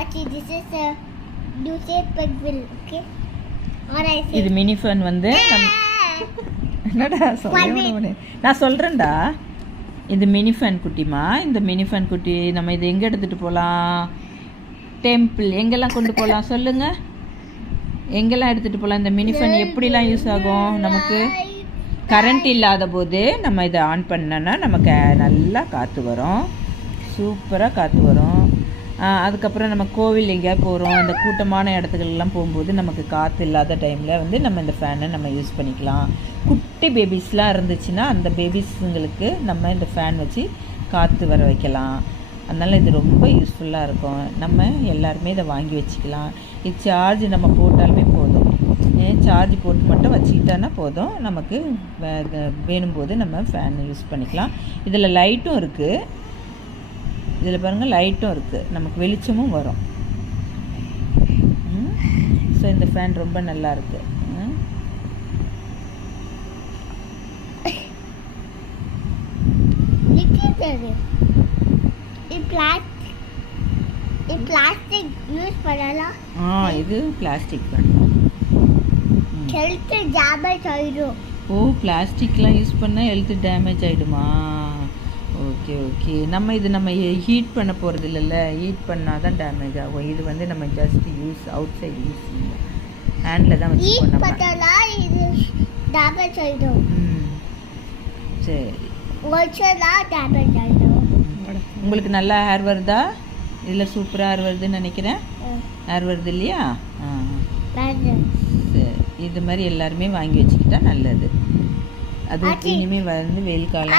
Actually, this is a Duce Pegville, okay? Or I say. இது mini fan வந்து என்னடா சொல்ல நான் சொல்கிறேன்டா. இது மினி ஃபேன் குட்டிமா. இந்த மினி ஃபேன் குட்டி நம்ம இது எங்கே எடுத்துகிட்டு போகலாம்? டெம்பிள் எங்கெல்லாம் கொண்டு போகலாம் சொல்லுங்கள். எங்கெல்லாம் எடுத்துகிட்டு போகலாம்? இந்த மினி ஃபேன் எப்படிலாம் யூஸ் ஆகும்? நமக்கு கரண்ட் இல்லாத போது நம்ம இதை ஆன் பண்ணோன்னா நமக்கு நல்லா காற்று வரும், சூப்பராக காற்று வரும். அதுக்கப்புறம் நம்ம கோவில் எங்கேயாவது போகிறோம், அந்த கூட்டமான இடத்துக்கெல்லாம் போகும்போது நமக்கு காற்று இல்லாத டைமில் வந்து நம்ம இந்த ஃபேனை நம்ம யூஸ் பண்ணிக்கலாம். குட்டி பேபிஸ்லாம் இருந்துச்சுன்னா அந்த பேபிஸுங்களுக்கு நம்ம இந்த ஃபேன் வச்சு காற்று வர வைக்கலாம். அதனால் இது ரொம்ப யூஸ்ஃபுல்லாக இருக்கும். நம்ம எல்லாருமே இதை வாங்கி வச்சுக்கலாம். இது சார்ஜ் நம்ம போட்டாலுமே போதும். சார்ஜ் போட்டு மட்டும் வச்சுக்கிட்டோன்னா போதும். நமக்கு வேணும்போது நம்ம ஃபேன் யூஸ் பண்ணிக்கலாம். இதில் லைட்டும் இருக்குது. இதில் பாருங்கள் லைட்டும் இருக்குது, நமக்கு வெளிச்சமும் வரும். ஸோ இந்த ஃபேன் ரொம்ப நல்லா இருக்கு. இது பிளாஸ்டிக் ஃபேன். ஓ, பிளாஸ்டிக்லாம் யூஸ் பண்ணால் ஹெல்த் டேமேஜ் ஆகிடுமா? Okay okay. நம்ம ஹீட் பண்ண போகிறது இல்லைல்ல, ஹீட் பண்ணால் தான் டேமேஜ் ஆகும். இது வந்து நம்ம just use out side use handle தான் வச்சுக்கணும். சரி, உங்களுக்கு நல்லா ஹேர் வருதா? இதில் சூப்பராக ஹேர் வருதுன்னு நினைக்கிறேன். ஹேர் வருது இல்லையா? சரி, இது மாதிரி எல்லாருமே வாங்கி வச்சுக்கிட்டா நல்லது. அது இனிமேல் வந்து வெயில் காலம்